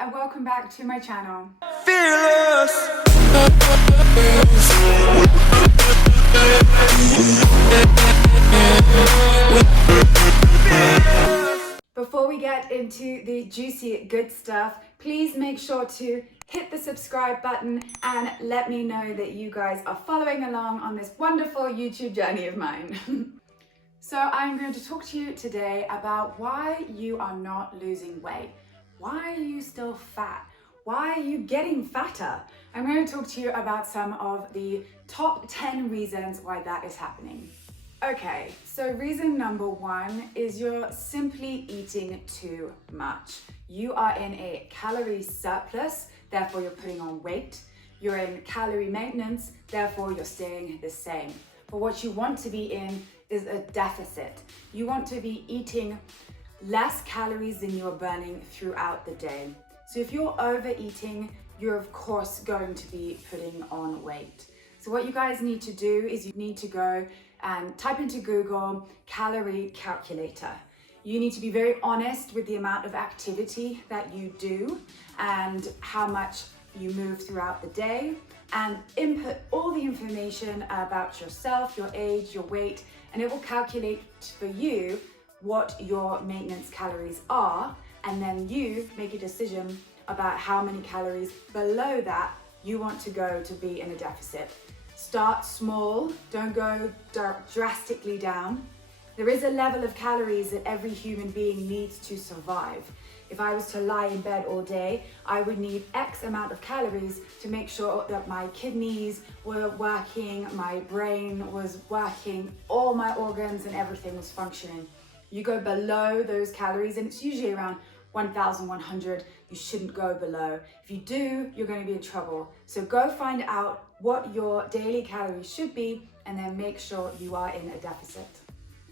and welcome back to my channel. Fearless. Before we get into the juicy good stuff, please make sure to hit the subscribe button and let me know that you guys are following along on this wonderful YouTube journey of mine. So I'm going to talk to you today about why you are not losing weight. Why are you still fat? Why are you getting fatter? I'm going to talk to you about some of the top 10 reasons why that is happening. Okay, so reason number one is you're simply eating too much. You are in a calorie surplus, therefore you're putting on weight. You're in calorie maintenance, therefore you're staying the same. But what you want to be in is a deficit. You want to be eating less calories than you're burning throughout the day. So if you're overeating, you're of course going to be putting on weight. So what you guys need to do is you need to go and type into Google Calorie Calculator. You need to be very honest with the amount of activity that you do and how much you move throughout the day, and input all the information about yourself, your age, your weight, and it will calculate for you what your maintenance calories are, and then you make a decision about how many calories below that you want to go to be in a deficit. Start small, don't go drastically down. There is a level of calories that every human being needs to survive. If I was to lie in bed all day, I would need X amount of calories to make sure that my kidneys were working, my brain was working, all my organs and everything was functioning. You go below those calories, and it's usually around 1,100. You shouldn't go below. If you do, you're going to be in trouble. So go find out what your daily calories should be and then make sure you are in a deficit.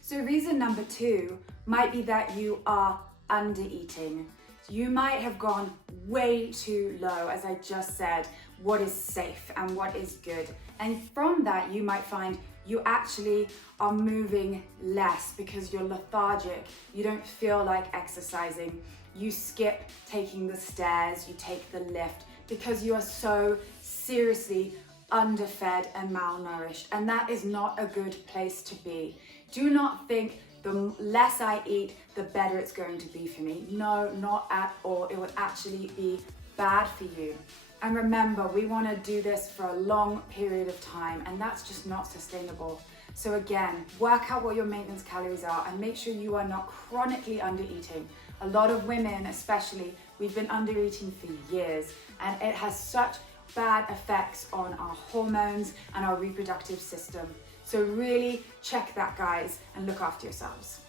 So reason number two might be that you are under eating. You might have gone way too low, as I just said, what is safe and what is good. And from that, you might find you actually are moving less because you're lethargic. You don't feel like exercising. You skip taking the stairs, you take the lift because you are so seriously underfed and malnourished. And that is not a good place to be. Do not think the less I eat, the better it's going to be for me. No, not at all. It would actually be bad for you. And remember, we want to do this for a long period of time, and that's just not sustainable. So again, work out what your maintenance calories are and make sure you are not chronically under eating. A lot of women, especially, we've been under eating for years, and it has such bad effects on our hormones and our reproductive system. So really check that, guys, and look after yourselves.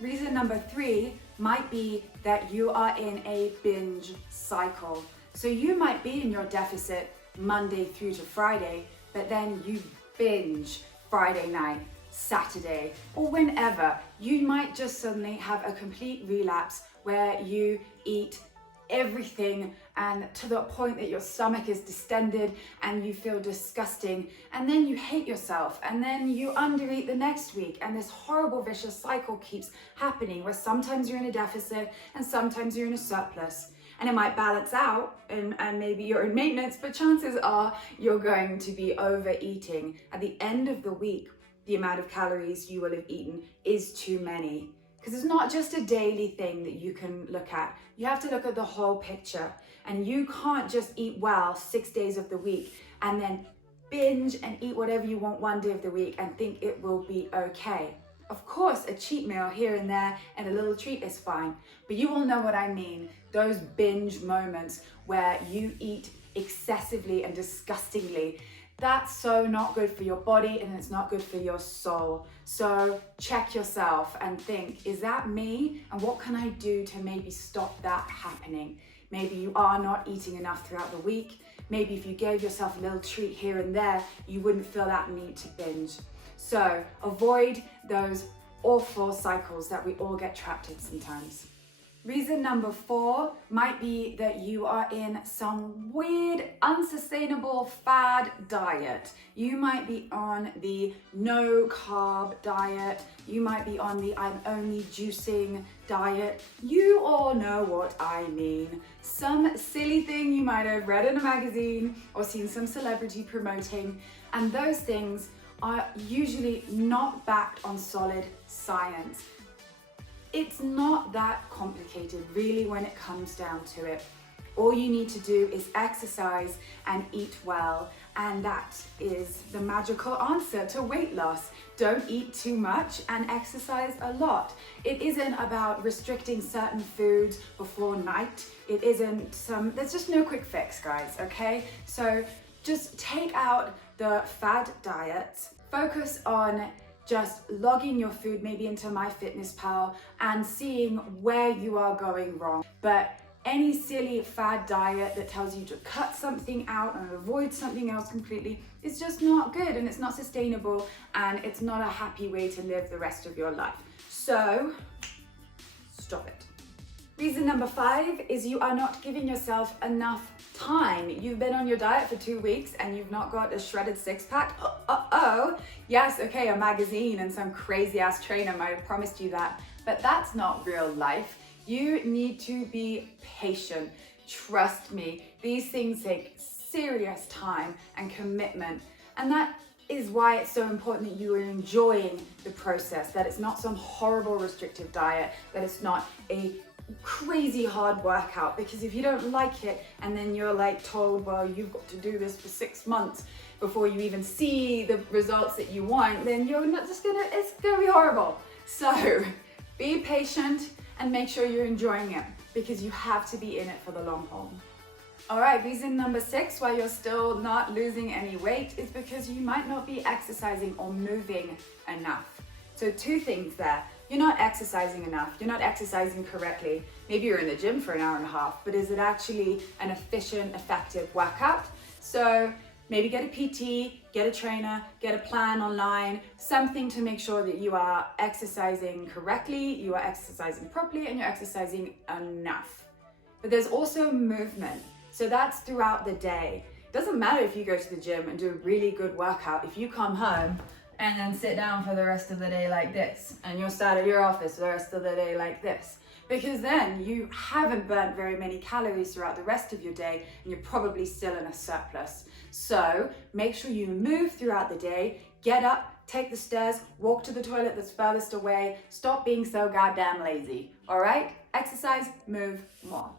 Reason number three might be that you are in a binge cycle. So you might be in your deficit Monday through to Friday, but then you binge Friday night, Saturday, or whenever. You might just suddenly have a complete relapse where you eat everything and to the point that your stomach is distended and you feel disgusting, and then you hate yourself, and then you undereat the next week, and this horrible vicious cycle keeps happening where sometimes you're in a deficit and sometimes you're in a surplus. And it might balance out and maybe you're in maintenance, but chances are you're going to be overeating. At the end of the week, the amount of calories you will have eaten is too many. Because it's not just a daily thing that you can look at. You have to look at the whole picture. And you can't just eat well 6 days of the week and then binge and eat whatever you want one day of the week and think it will be okay. Of course, a cheat meal here and there and a little treat is fine, but you all know what I mean. Those binge moments where you eat excessively and disgustingly, that's so not good for your body and it's not good for your soul. So check yourself and think, is that me? And what can I do to maybe stop that happening? Maybe you are not eating enough throughout the week. Maybe if you gave yourself a little treat here and there, you wouldn't feel that need to binge. So avoid those awful cycles that we all get trapped in sometimes. Reason number 4 might be that you are in some weird, unsustainable fad diet. You might be on the no carb diet. You might be on the I'm only juicing diet. You all know what I mean. Some silly thing you might have read in a magazine or seen some celebrity promoting, and those things are usually not backed on solid science. It's not that complicated, really, when it comes down to it. All you need to do is exercise and eat well, and that is the magical answer to weight loss. Don't eat too much and exercise a lot. It isn't about restricting certain foods before night. It isn't there's just no quick fix, guys, okay? So just take out the fad diets, focus on just logging your food maybe into MyFitnessPal and seeing where you are going wrong. But any silly fad diet that tells you to cut something out and avoid something else completely is just not good, and it's not sustainable, and it's not a happy way to live the rest of your life. So stop it. Reason number 5 is you are not giving yourself enough time. You've been on your diet for 2 weeks and you've not got a shredded six-pack. Yes, okay, a magazine and some crazy ass trainer might have promised you that, but that's not real life. You need to be patient. Trust me, these things take serious time and commitment, and that is why it's so important that you are enjoying the process, that it's not some horrible restrictive diet, that it's not a crazy hard workout, because if you don't like it and then you're like told, well, you've got to do this for 6 months before you even see the results that you want, then you're not just it's gonna be horrible. So be patient and make sure you're enjoying it, because you have to be in it for the long haul. All right, reason number 6 why you're still not losing any weight is because you might not be exercising or moving enough. So 2 things there. You're not exercising enough. You're not exercising correctly. Maybe you're in the gym for an hour and a half, but is it actually an efficient, effective workout? So maybe get a PT, get a trainer, get a plan online, something to make sure that you are exercising correctly, you are exercising properly, and you're exercising enough. But there's also movement. So that's throughout the day. It doesn't matter if you go to the gym and do a really good workout. If you come home and then sit down for the rest of the day like this, and you're sat at your office for the rest of the day like this, because then you haven't burnt very many calories throughout the rest of your day, and you're probably still in a surplus. So make sure you move throughout the day, get up, take the stairs, walk to the toilet that's furthest away, stop being so goddamn lazy, all right? Exercise, move more.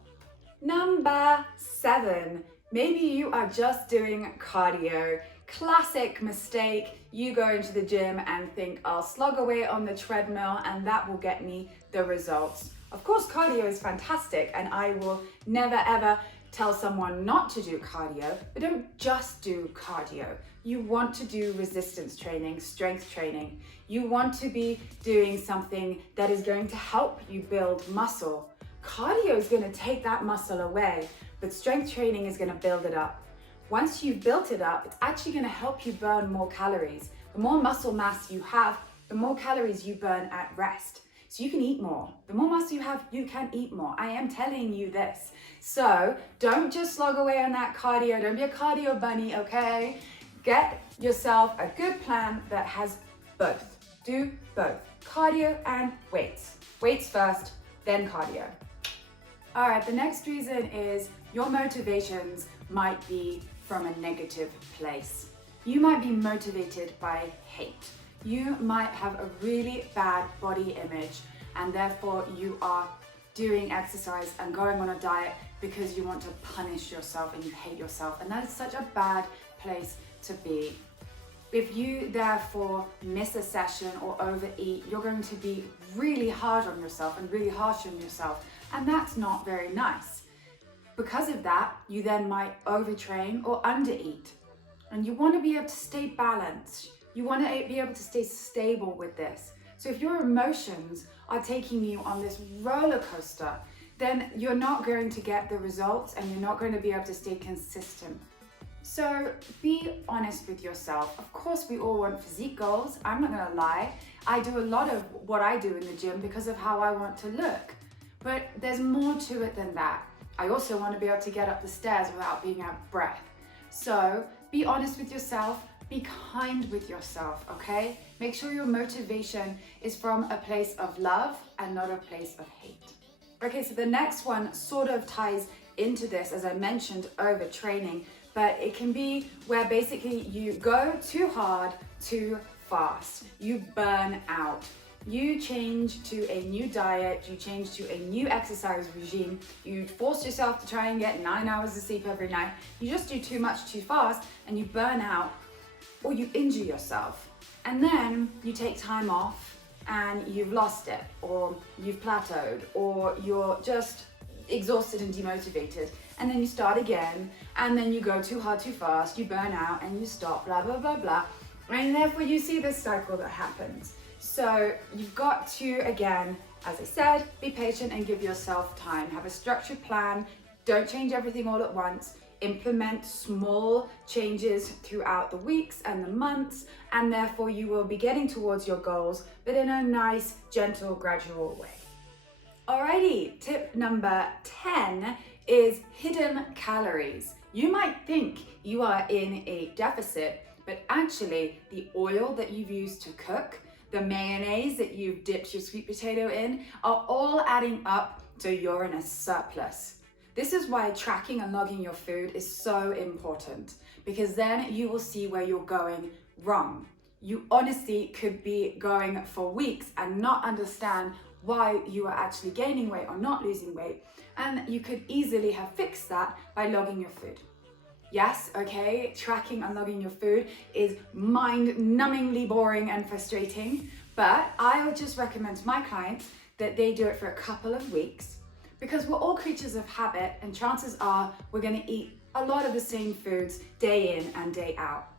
Number 7, maybe you are just doing cardio. Classic mistake. You go into the gym and think, I'll slog away on the treadmill and that will get me the results. Of course, cardio is fantastic, and I will never ever tell someone not to do cardio, but don't just do cardio. You want to do resistance training, strength training. You want to be doing something that is going to help you build muscle. Cardio is going to take that muscle away, but strength training is going to build it up. Once you've built it up, it's actually going to help you burn more calories. The more muscle mass you have, the more calories you burn at rest. So you can eat more. The more muscle you have, you can eat more. I am telling you this. So don't just slog away on that cardio. Don't be a cardio bunny, okay? Get yourself a good plan that has both. Do both. Cardio and weights. Weights first, then cardio. All right, the next reason is your motivations might be from a negative place. You might be motivated by hate. You might have a really bad body image, and therefore you are doing exercise and going on a diet because you want to punish yourself and you hate yourself, and that is such a bad place to be. If you therefore miss a session or overeat, you're going to be really hard on yourself and really harsh on yourself, and that's not very nice. Because of that, you then might overtrain or undereat. And you want to be able to stay balanced. You want to be able to stay stable with this. So if your emotions are taking you on this roller coaster, then you're not going to get the results and you're not going to be able to stay consistent. So be honest with yourself. Of course, we all want physique goals. I'm not going to lie. I do a lot of what I do in the gym because of how I want to look. But there's more to it than that. I also want to be able to get up the stairs without being out of breath. So be honest with yourself, be kind with yourself, okay? Make sure your motivation is from a place of love and not a place of hate. Okay, so the next one sort of ties into this, as I mentioned, overtraining, but it can be where basically you go too hard, too fast. You burn out. You change to a new diet, you change to a new exercise regime, you force yourself to try and get 9 hours of sleep every night. You just do too much too fast and you burn out, or you injure yourself. And then you take time off and you've lost it, or you've plateaued, or you're just exhausted and demotivated. And then you start again, and then you go too hard too fast, you burn out and you stop, blah, blah, blah, blah. And therefore you see this cycle that happens. So you've got to, again, as I said, be patient and give yourself time. Have a structured plan. Don't change everything all at once. Implement small changes throughout the weeks and the months, and therefore you will be getting towards your goals, but in a nice, gentle, gradual way. Alrighty, tip number 10 is hidden calories. You might think you are in a deficit, but actually the oil that you've used to cook, the mayonnaise that you've dipped your sweet potato in, are all adding up so you're in a surplus. This is why tracking and logging your food is so important, because then you will see where you're going wrong. You honestly could be going for weeks and not understand why you are actually gaining weight or not losing weight, and you could easily have fixed that by logging your food. Yes, okay, tracking and logging your food is mind-numbingly boring and frustrating, but I would just recommend to my clients that they do it for a couple of weeks, because we're all creatures of habit, and chances are we're going to eat a lot of the same foods day in and day out.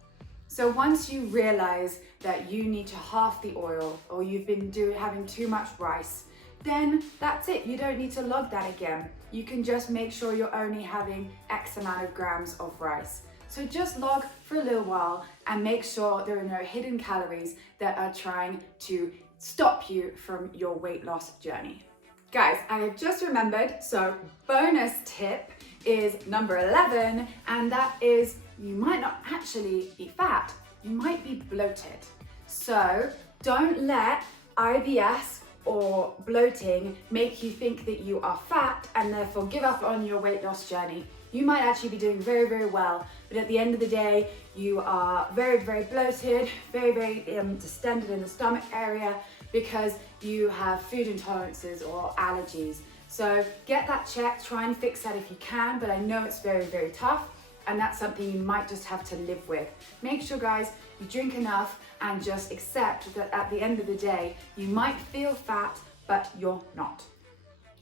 So once you realize that you need to halve the oil, or you've been having too much rice, then that's it. You don't need to log that again. You can just make sure you're only having X amount of grams of rice. So just log for a little while and make sure there are no hidden calories that are trying to stop you from your weight loss journey. Guys, I have just remembered, so bonus tip is number 11, and that is you might not actually be fat, you might be bloated. So don't let IBS or bloating make you think that you are fat and therefore give up on your weight loss journey. You might actually be doing very, very well, but at the end of the day, you are very, very bloated, very, very distended in the stomach area because you have food intolerances or allergies. So get that checked, try and fix that if you can, but I know it's very, very tough, and that's something you might just have to live with. Make sure, guys, you drink enough and just accept that at the end of the day, you might feel fat, but you're not.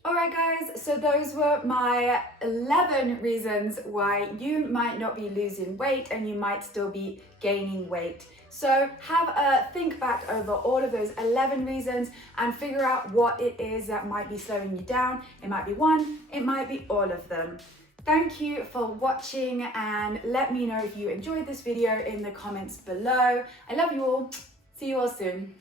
All right, guys, so those were my 11 reasons why you might not be losing weight and you might still be gaining weight. So have a think back over all of those 11 reasons and figure out what it is that might be slowing you down. It might be one, it might be all of them. Thank you for watching, and let me know if you enjoyed this video in the comments below. I love you all. See you all soon.